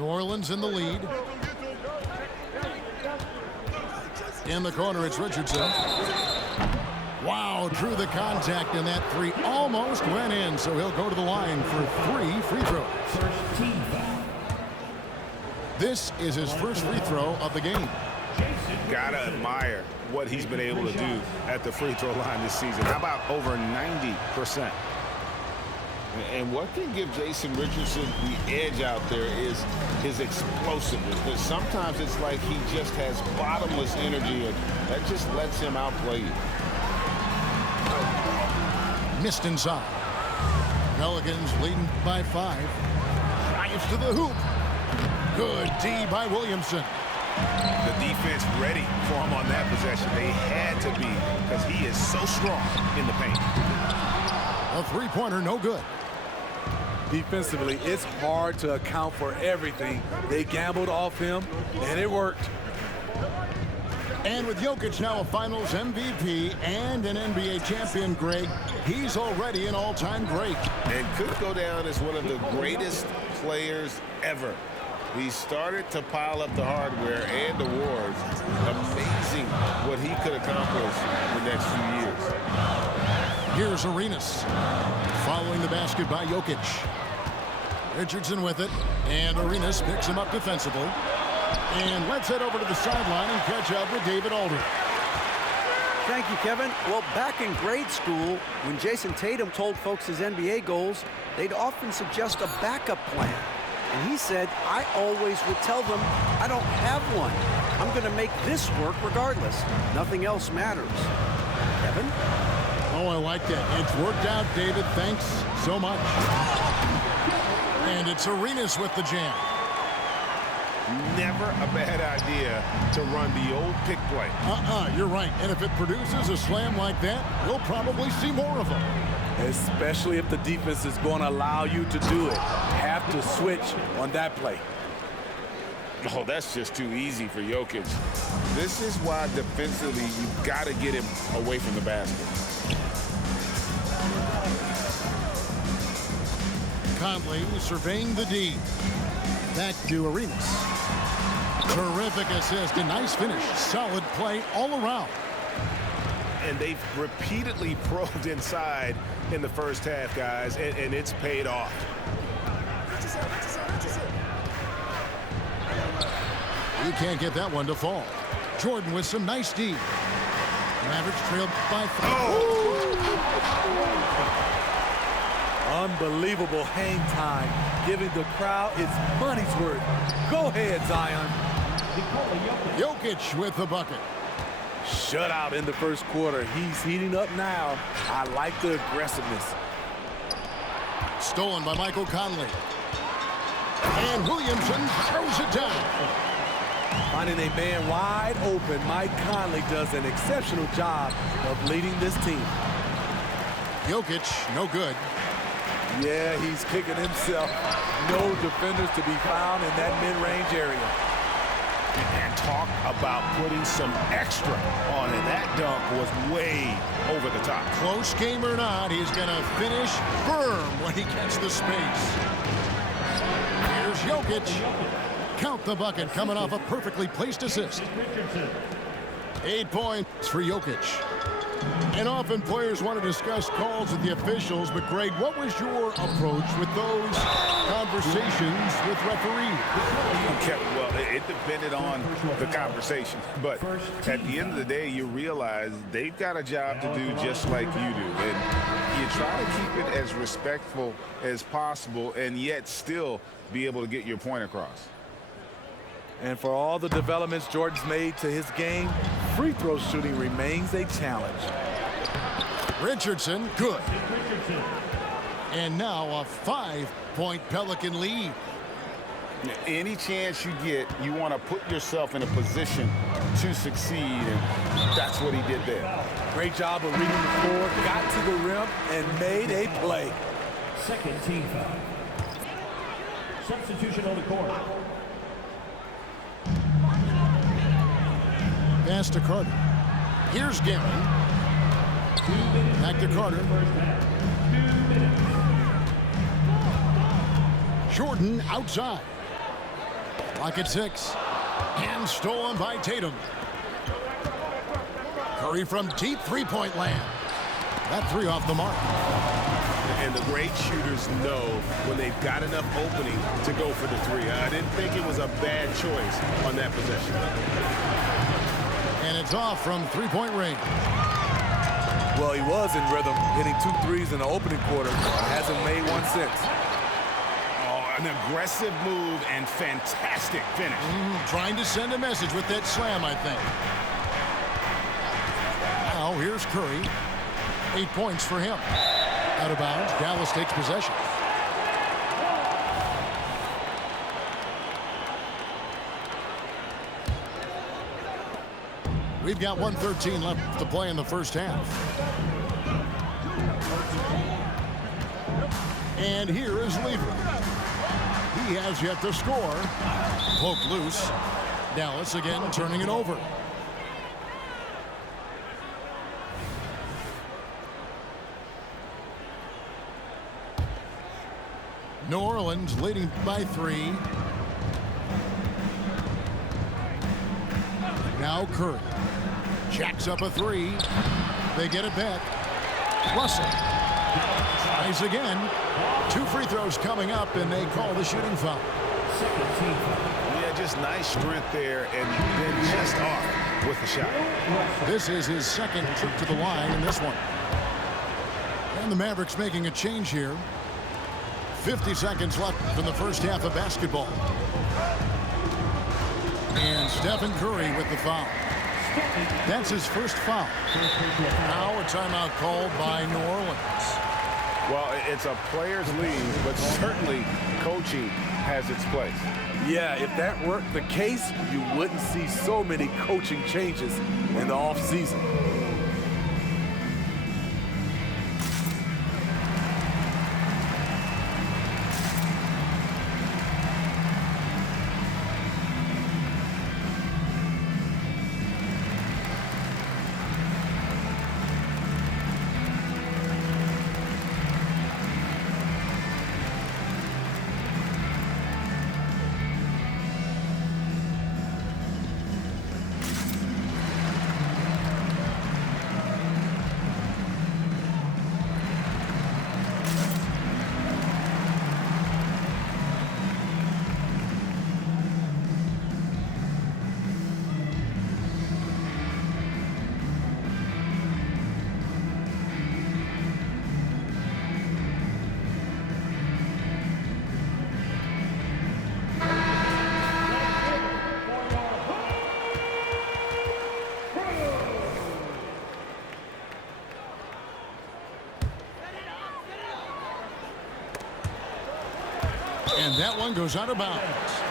New Orleans in the lead. In the corner, it's Richardson. Wow, drew the contact, and that three almost went in, so he'll go to the line for 3 free throws. This is his first free throw of the game. Gotta admire what he's been able to do at the free throw line this season. How about over 90%? And what can give Jason Richardson the edge out there is his explosiveness. But sometimes it's like he just has bottomless energy, and that just lets him outplay you. Missed inside. Pelicans leading by 5. Drives to the hoop. Good D by Williamson. The defense ready for him on that possession. They had to be, because he is so strong in the paint. A three-pointer, no good. Defensively, it's hard to account for everything. They gambled off him, and it worked. And with Jokic now a Finals MVP and an NBA champion, Greg, he's already an all-time great. And could go down as one of the greatest players ever. He started to pile up the hardware and awards. Amazing what he could accomplish in the next few years. Here's Arenas. Following the basket by Jokic. Richardson with it, and Arenas picks him up defensively. And let's head over to the sideline and catch up with David Aldridge. Thank you, Kevin. Well, back in grade school, when Jason Tatum told folks his NBA goals, they'd often suggest a backup plan. And he said, I always would tell them, I don't have one. I'm going to make this work regardless. Nothing else matters. Kevin? Oh, I like that. It's worked out, David. Thanks so much. And it's Arenas with the jam. Never a bad idea to run the old pick play. You're right. And if it produces a slam like that, we'll probably see more of them. Especially if the defense is going to allow you to do it. Have to switch on that play. Oh, that's just too easy for Jokic. This is why defensively you've got to get him away from the basket. Conley surveying the D. Back to Arenas. Terrific assist, a nice finish. Solid play all around. And they've repeatedly probed inside in the first half, guys, and it's paid off. You can't get that one to fall. Jordan with some nice D. Mavericks trailed by 5. Unbelievable hang time, giving the crowd its money's worth. Go ahead, Zion. Jokic with the bucket. Shutout in the first quarter. He's heating up now. I like the aggressiveness. Stolen by Michael Conley. And Williamson throws it down. Finding a man wide open, Mike Conley does an exceptional job of leading this team. Jokic, no good. Yeah, he's kicking himself. No defenders to be found in that mid-range area. And talk about putting some extra on it. That dunk was way over the top. Close game or not, he's going to finish firm when he gets the space. Here's Jokic. Count the bucket coming off a perfectly placed assist. 8 points for Jokic. And often players want to discuss calls with the officials, but Greg, what was your approach with those conversations with referees? Okay, well, it depended on the conversation. But at the end of the day, you realize they've got a job to do just like you do. And you try to keep it as respectful as possible and yet still be able to get your point across. And for all the developments Jordan's made to his game, free throw shooting remains a challenge. Richardson, good. And now a 5-point Pelican lead. Any chance you get, you want to put yourself in a position to succeed, and that's what he did there. Great job of reading the floor, got to the rim, and made a play. Second team foul. Substitution on the court. Pass to Carter. Here's Gary. Back to Carter. Jordan outside. Clock at 6. And stolen by Tatum. Curry from deep three-point land. That three off the mark. And the great shooters know when they've got enough opening to go for the three. I didn't think it was a bad choice on that possession. And it's off from three-point range. Well, he was in rhythm, hitting 2 threes in the opening quarter. Hasn't made one since. Oh, an aggressive move and fantastic finish. Trying to send a message with that slam, I think. Now here's Curry. 8 points for him. Out of bounds. Dallas takes possession. We've got 1:13 left to play in the first half. And here is Lever. He has yet to score. Poked loose. Dallas again turning it over. New Orleans leading by 3. Now Curry. Jacks up a 3. They get it back. Russell tries again. 2 free throws coming up, and they call the shooting foul. Yeah, just nice strength there, and then just off with the shot. This is his second trip to the line in this one. And the Mavericks making a change here. 50 seconds left in the first half of basketball. And Stephen Curry with the foul. That's his first foul. Now a timeout called by New Orleans. Well, it's a player's league, but certainly coaching has its place. Yeah, if that weren't the case, you wouldn't see so many coaching changes in the offseason. And that one goes out of bounds.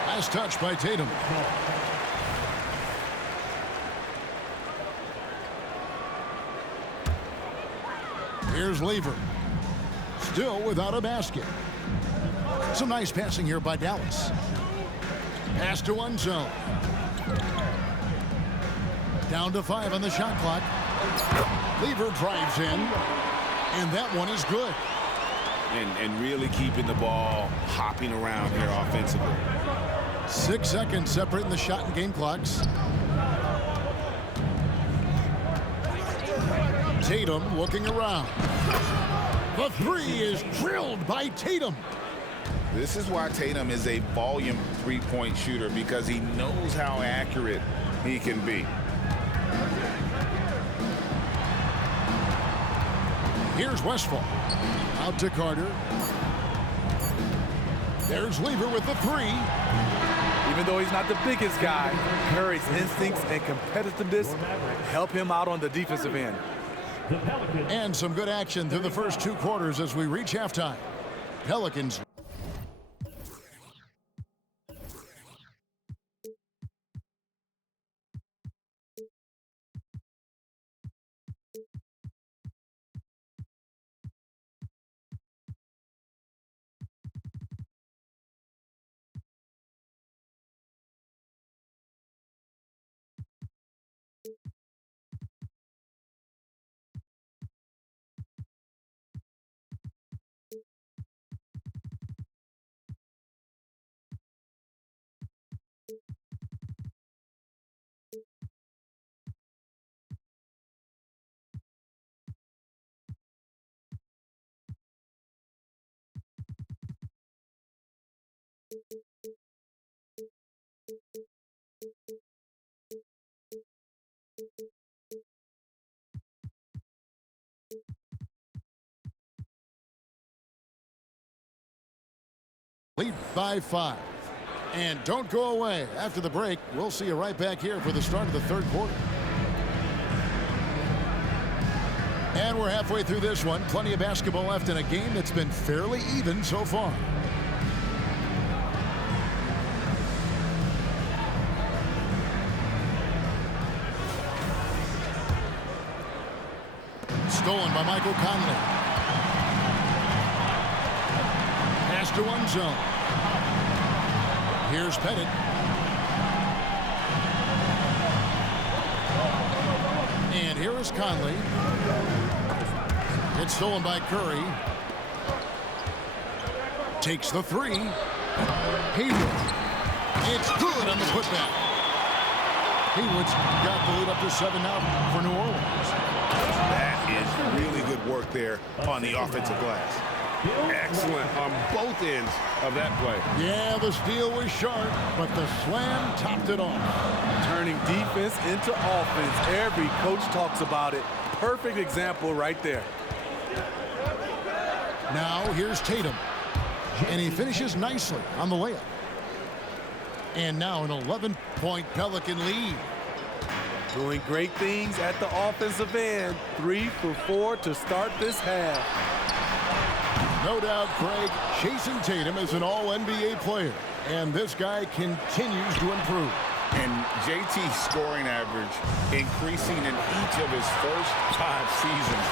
Last touch by Tatum. Here's Lever. Still without a basket. Some nice passing here by Dallas. Pass to one zone. Down to 5 on the shot clock. Lever drives in. And that one is good. And really keeping the ball hopping around here offensively. 6 seconds separating the shot and game clocks. Tatum looking around. The 3 is drilled by Tatum. This is why Tatum is a volume three-point shooter, because he knows how accurate he can be. Here's Westphal. Out to Carter. There's Lever with the 3. Even though he's not the biggest guy, Curry's instincts and competitiveness help him out on the defensive end. And some good action through the first 2 quarters as we reach halftime. Pelicans lead by 5. And don't go away. After the break, we'll see you right back here for the start of the third quarter. And we're halfway through this one. Plenty of basketball left in a game that's been fairly even so far. Stolen by Michael Conley. Pass to one zone. Here's Pettit. And here is Conley. It's stolen by Curry. Takes the three. Haywood. It's good on the putback. Haywood's got the lead up to 7 now for New Orleans. That is really good work there on the offensive glass. Excellent on both ends of that play. Yeah, the steal was sharp, but the slam topped it off. Turning defense into offense. Every coach talks about it. Perfect example right there. Now here's Tatum. And he finishes nicely on the layup. And now an 11-point Pelican lead. Doing great things at the offensive end. 3 for 4 to start this half. No doubt, Craig, Jason Tatum is an all-NBA player. And this guy continues to improve. And JT's scoring average increasing in each of his first 5 seasons.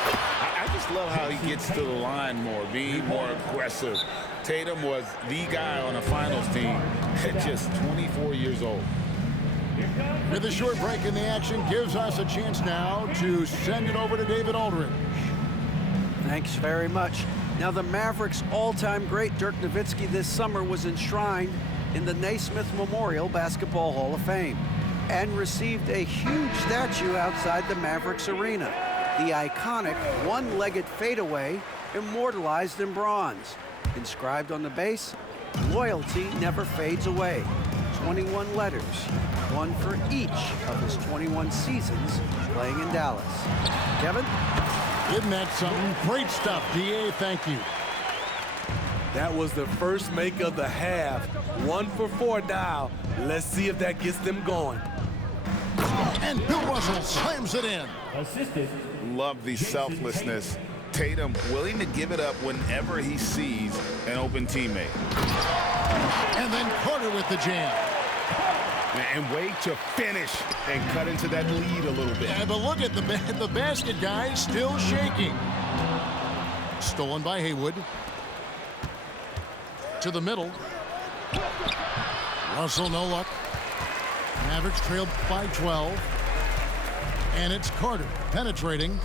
I just love how he gets to the line more, being more aggressive. Tatum was the guy on a finals team at just 24 years old. With a short break in the action, gives us a chance now to send it over to David Aldridge. Thanks very much. Now, the Mavericks' all-time great Dirk Nowitzki this summer was enshrined in the Naismith Memorial Basketball Hall of Fame and received a huge statue outside the Mavericks arena. The iconic one-legged fadeaway immortalized in bronze. Inscribed on the base, loyalty never fades away. 21 letters, one for each of his 21 seasons playing in Dallas. Kevin? Isn't that something? Great stuff, DA. Thank you. That was the first make of the half. 1 for 4 now. Let's see if that gets them going. And Bill Russell slams it in. Assisted. Love the selflessness. Tatum willing to give it up whenever he sees an open teammate. And then Carter with the jam. And wait to finish and cut into that lead a little bit. Yeah, but look at the basket guy still shaking. Stolen by Haywood. To the middle. Russell, no luck. Mavericks trailed by 12. And it's Carter penetrating.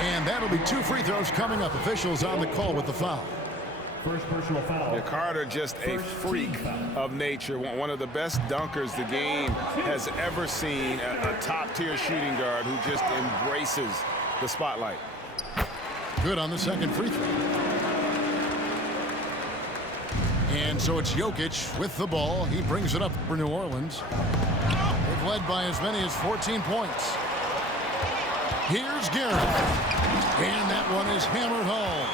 And that'll be 2 free throws coming up. Officials on the call with the foul. First personal foul. Yeah, Carter just a freak of nature. One of the best dunkers the game has ever seen. A top-tier shooting guard who just embraces the spotlight. Good on the second free throw. And so it's Jokic with the ball. He brings it up for New Orleans. They've led by as many as 14 points. Here's Garrett. And that one is hammered home.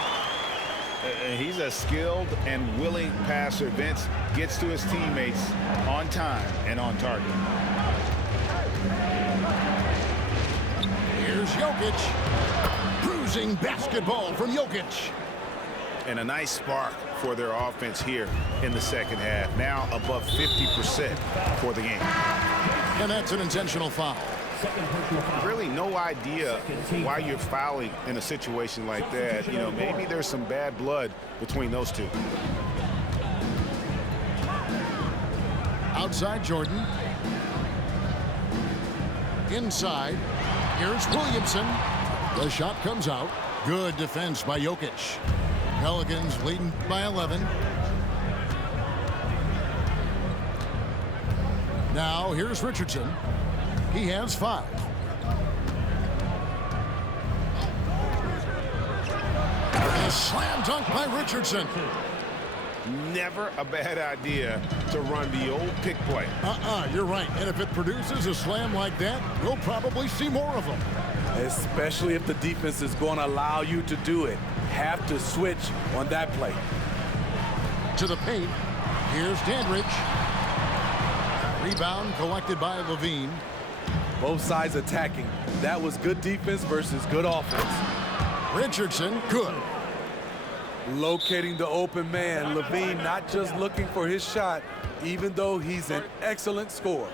He's a skilled and willing passer. Vince gets to his teammates on time and on target. Here's Jokic. Bruising basketball from Jokic. And a nice spark for their offense here in the second half. Now above 50% for the game. And that's an intentional foul. Really no idea why you're fouling in a situation like that. You know, maybe there's some bad blood between those two. Outside Jordan. Inside. Here's Williamson. The shot comes out. Good defense by Jokic. Pelicans leading by 11. Now here's Richardson. He has 5. A slam dunk by Richardson. Never a bad idea to run the old pick play. You're right. And if it produces a slam like that, we'll probably see more of them. Especially if the defense is going to allow you to do it. Have to switch on that play. To the paint. Here's Dandridge. Rebound collected by Levine. Both sides attacking. That was good defense versus good offense. Richardson, good. Locating the open man. Levine not just looking for his shot, even though he's an excellent scorer.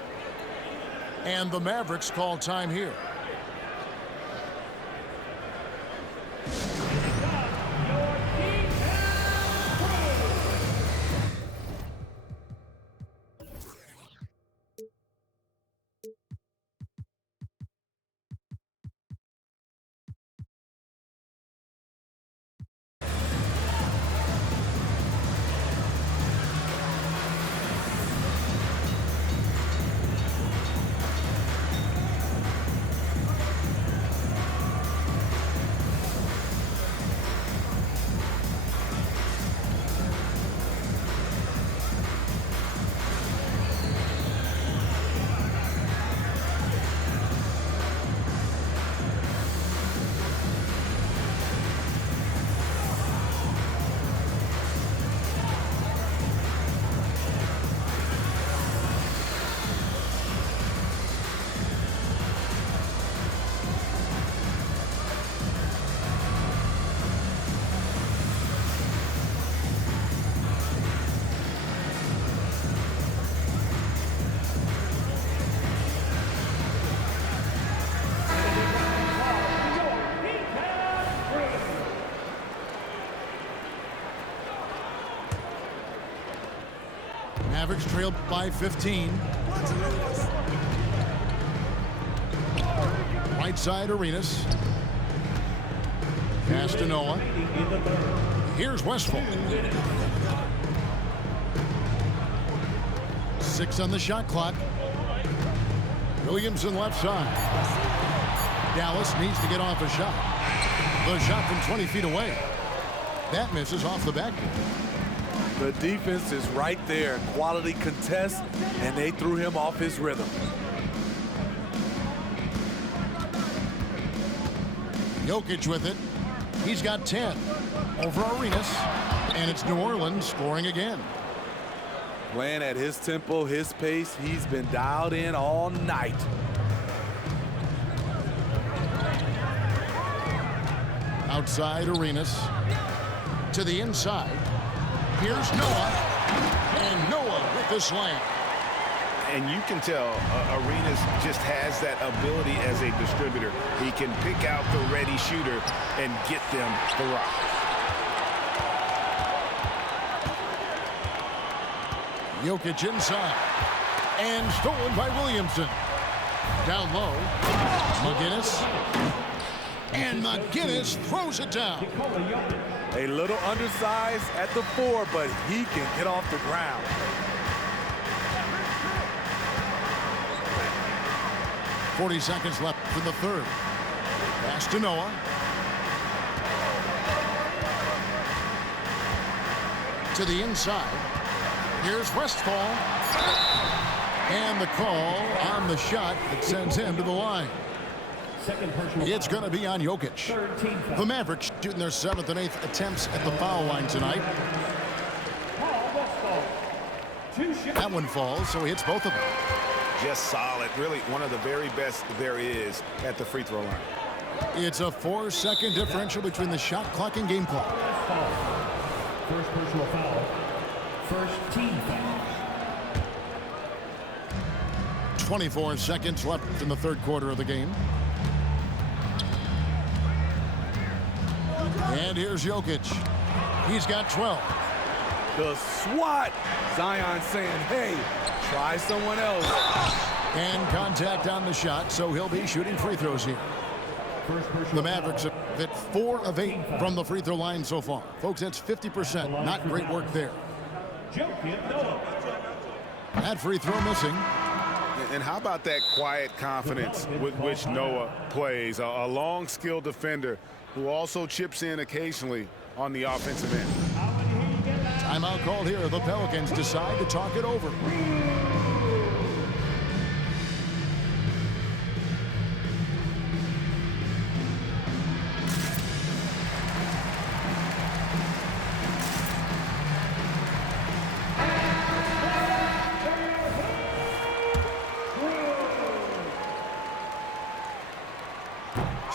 And the Mavericks call time here. Mavericks trailed by 15. Right side, Arenas. Castanoa. Here's Westphal. 6 on the shot clock. Williamson left side. Dallas needs to get off a shot. The shot from 20 feet away. That misses off the backboard. The defense is right there. Quality contest, and they threw him off his rhythm. Jokic with it. He's got 10 over Arenas, and it's New Orleans scoring again. Playing at his tempo, his pace. He's been dialed in all night. Outside Arenas. To the inside. Here's Noah. And Noah with the slam. And you can tell Arenas just has that ability as a distributor. He can pick out the ready shooter and get them the rock. Jokic inside. And stolen by Williamson. Down low. McGinnis. And McGinnis throws it down. A little undersized at the 4, but he can get off the ground. .40 seconds left in the third. Pass to Noah. To the inside. Here's Westphal. And the call on the shot that sends him to the line. It's going to be on Jokic. The Mavericks shooting their 7th and 8th attempts at the foul line tonight. That one falls, so he hits both of them. Just solid. Really one of the very best there is at the free throw line. It's a 4-second differential between the shot clock and game clock. First personal foul. First team foul. 24 seconds left in the third quarter of the game. And here's Jokic. He's got 12. The swat. Zion saying, hey, try someone else. And contact on the shot, so he'll be shooting free throws here. The Mavericks have hit 4 of 8 from the free throw line so far. Folks, that's 50%. Not great work there. That free throw missing. And how about that quiet confidence with which Noah plays? A long, skilled defender who also chips in occasionally on the offensive end. Timeout called here. The Pelicans decide to talk it over.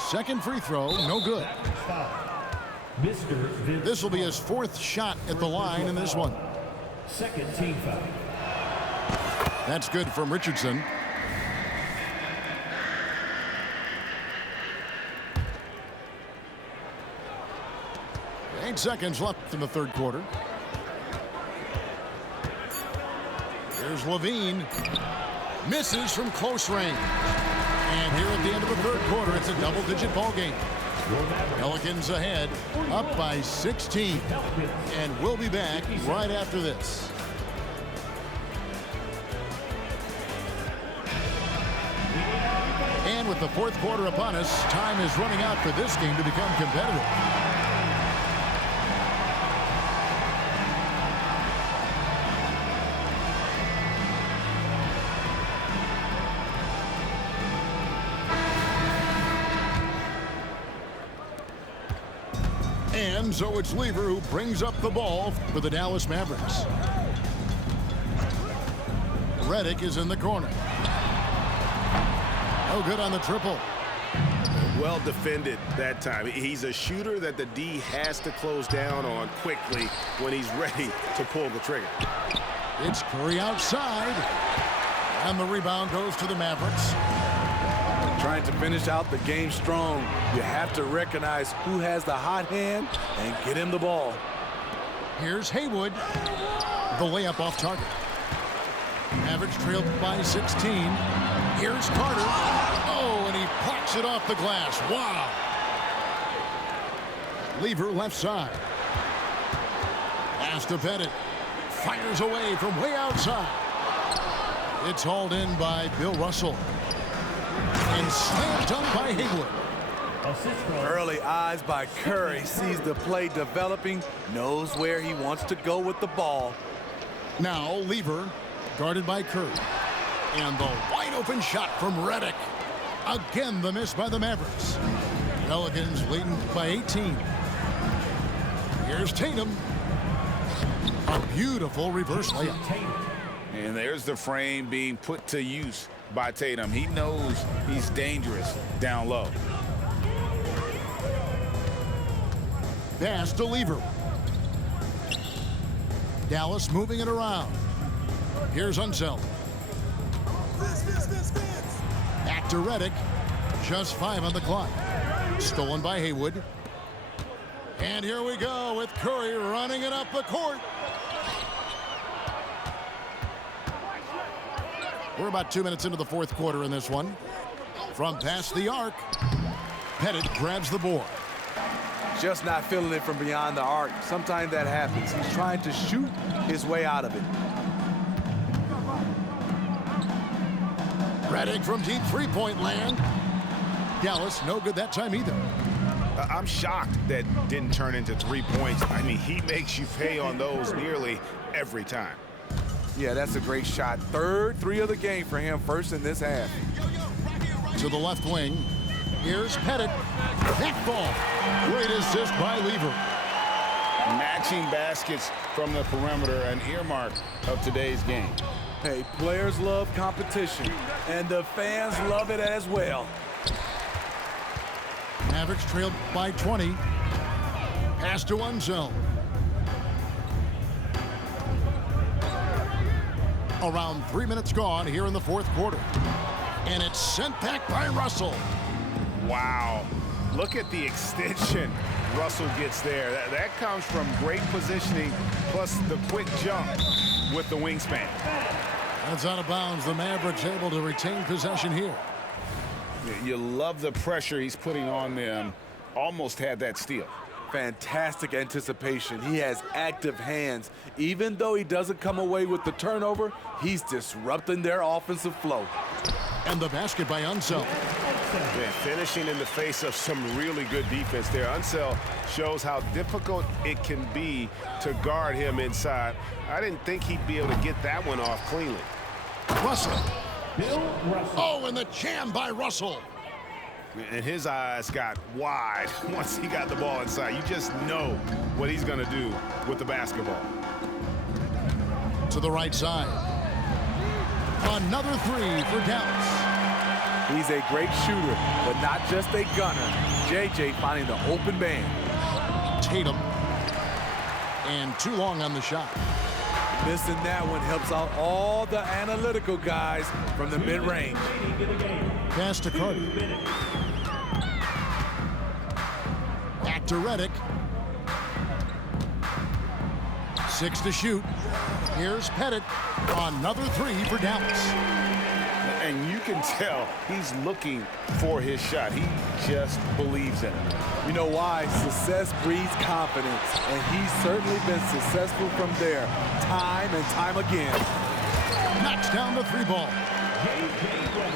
Second free throw, no good. This will be his fourth shot at the line in this one. Second team foul. That's good from Richardson. Eight seconds left in the third quarter. Here's Levine. Misses from close range. And here at the end of the third quarter, it's a double-digit ball game. Pelicans ahead, up by 16. And we'll be back right after this. And with the fourth quarter upon us, time is running out for this game to become competitive. And so it's Lever who brings up the ball for the Dallas Mavericks. Redick is in the corner. No good on the triple. Well defended that time. He's a shooter that the D has to close down on quickly when he's ready to pull the trigger. It's Curry outside. And the rebound goes to the Mavericks. Trying to finish out the game strong, you have to recognize who has the hot hand and get him the ball. Here's Haywood. The layup off target. Mavericks trailed by 16. Here's Carter. Oh, and he plucks it off the glass. Wow. Lever left side. Pass to Pettit. Fires away from way outside. It's hauled in by Bill Russell. And slam dunk by Haywood. Early eyes by Curry, sees the play developing, knows where he wants to go with the ball. Now Lever, guarded by Curry. And the wide open shot from Redick. Again, the miss by the Mavericks. Pelicans leading by 18. Here's Tatum. A beautiful reverse layup. And there's the frame being put to use by Tatum. He knows he's dangerous down low. Pass to Lever. Dallas moving it around. Here's Unseld. Back to Redick. Just 5 on the clock. Stolen by Haywood. And here we go with Curry running it up the court. We're about 2 minutes into the fourth quarter in this one. From past the arc, Pettit grabs the board. Just not feeling it from beyond the arc. Sometimes that happens. He's trying to shoot his way out of it. Redick from deep three-point land. Dallas no good that time either. I'm shocked that didn't turn into 3 points. I mean, he makes you pay on those nearly every time. Yeah, that's a great shot. Third three of the game for him, first in this half. To the left wing. Here's Pettit. That ball. Great assist by Lever. Matching baskets from the perimeter, an earmark of today's game. Hey, players love competition, and the fans love it as well. Mavericks trailed by 20. Pass to Unseld. Around 3 minutes gone here in the fourth quarter. And it's sent back by Russell. Wow. Look at the extension Russell gets there. That comes from great positioning, plus the quick jump with the wingspan. That's out of bounds. The Mavericks able to retain possession here. You love the pressure he's putting on them. Almost had that steal. Fantastic anticipation. He has active hands. Even though he doesn't come away with the turnover, he's disrupting their offensive flow. And the basket by Unseld. Man, finishing in the face of some really good defense there. Unseld shows how difficult it can be to guard him inside. I didn't think he'd be able to get that one off cleanly. Russell. Bill Russell. Oh, and the jam by Russell. And his eyes got wide once he got the ball inside. You just know what he's going to do with the basketball. To the right side. Another three for Dallas. He's a great shooter, but not just a gunner. JJ finding the open man. Tatum. And too long on the shot. Missing that one helps out all the analytical guys from the mid-range. Pass to Carter. Back to Redick. 6 to shoot. Here's Pettit. Another three for Dallas. And you can tell he's looking for his shot. He just believes in it. You know why? Success breeds confidence, and he's certainly been successful from there, time and time again. Knocks down the three ball.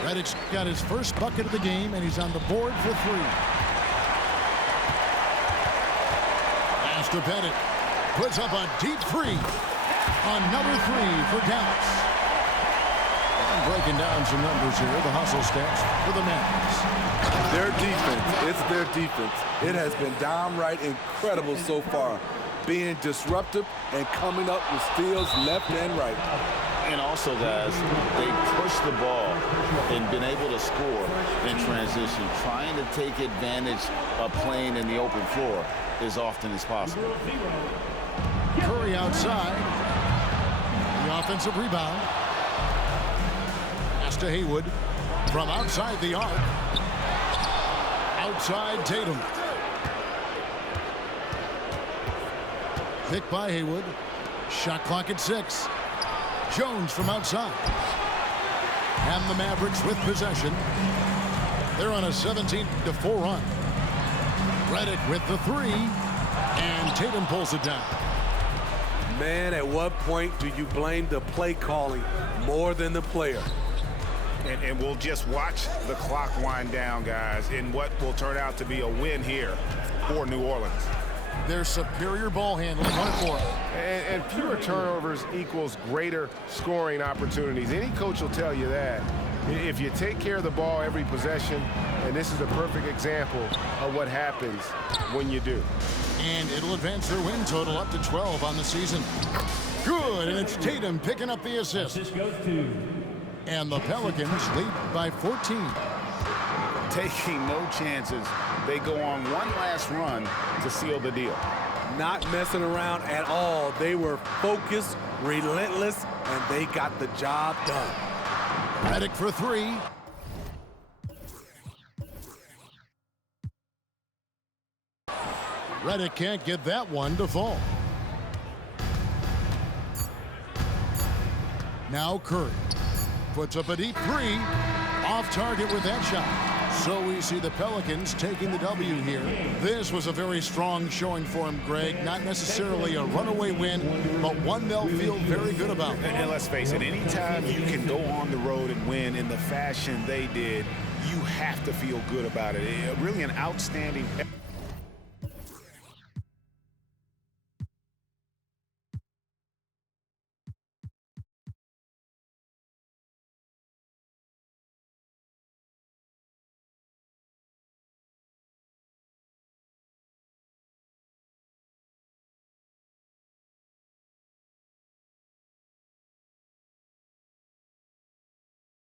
Redick's got his first bucket of the game, and he's on the board for three. Pass to Pettit. Puts up a deep three. Another three for Dallas. And breaking down some numbers here, the hustle stats for the Mavericks. Their defense, it's their defense. It has been downright incredible so far, being disruptive and coming up with steals left and right. And also, guys, they push the ball and been able to score in transition. Trying to take advantage of playing in the open floor as often as possible. Curry outside. The offensive rebound. Pass to Haywood from outside the arc. Outside Tatum. Pick by Haywood. Shot clock at 6. Jones from outside. And the Mavericks with possession. They're on a 17-4 run. Redick with the three. And Tatum pulls it down. Man, at what point do you blame the play calling more than the player? And we'll just watch the clock wind down, guys, in what will turn out to be a win here for New Orleans. Their superior ball handling on court. And fewer turnovers equals greater scoring opportunities. Any coach will tell you that. If you take care of the ball every possession, and this is a perfect example of what happens when you do. And it'll advance their win total up to 12 on the season. Good, and it's Tatum picking up the assist. This goes to. And the Pelicans lead by 14. Taking no chances. They go on one last run to seal the deal. Not messing around at all. They were focused, relentless, and they got the job done. Redick for three. Redick can't get that one to fall. Now Curry puts up a deep three. Off target with that shot. So we see the Pelicans taking the W here. This was a very strong showing for him, Greg. Not necessarily a runaway win, but one they'll feel very good about. And let's face it, anytime you can go on the road and win in the fashion they did, you have to feel good about it. Really an outstanding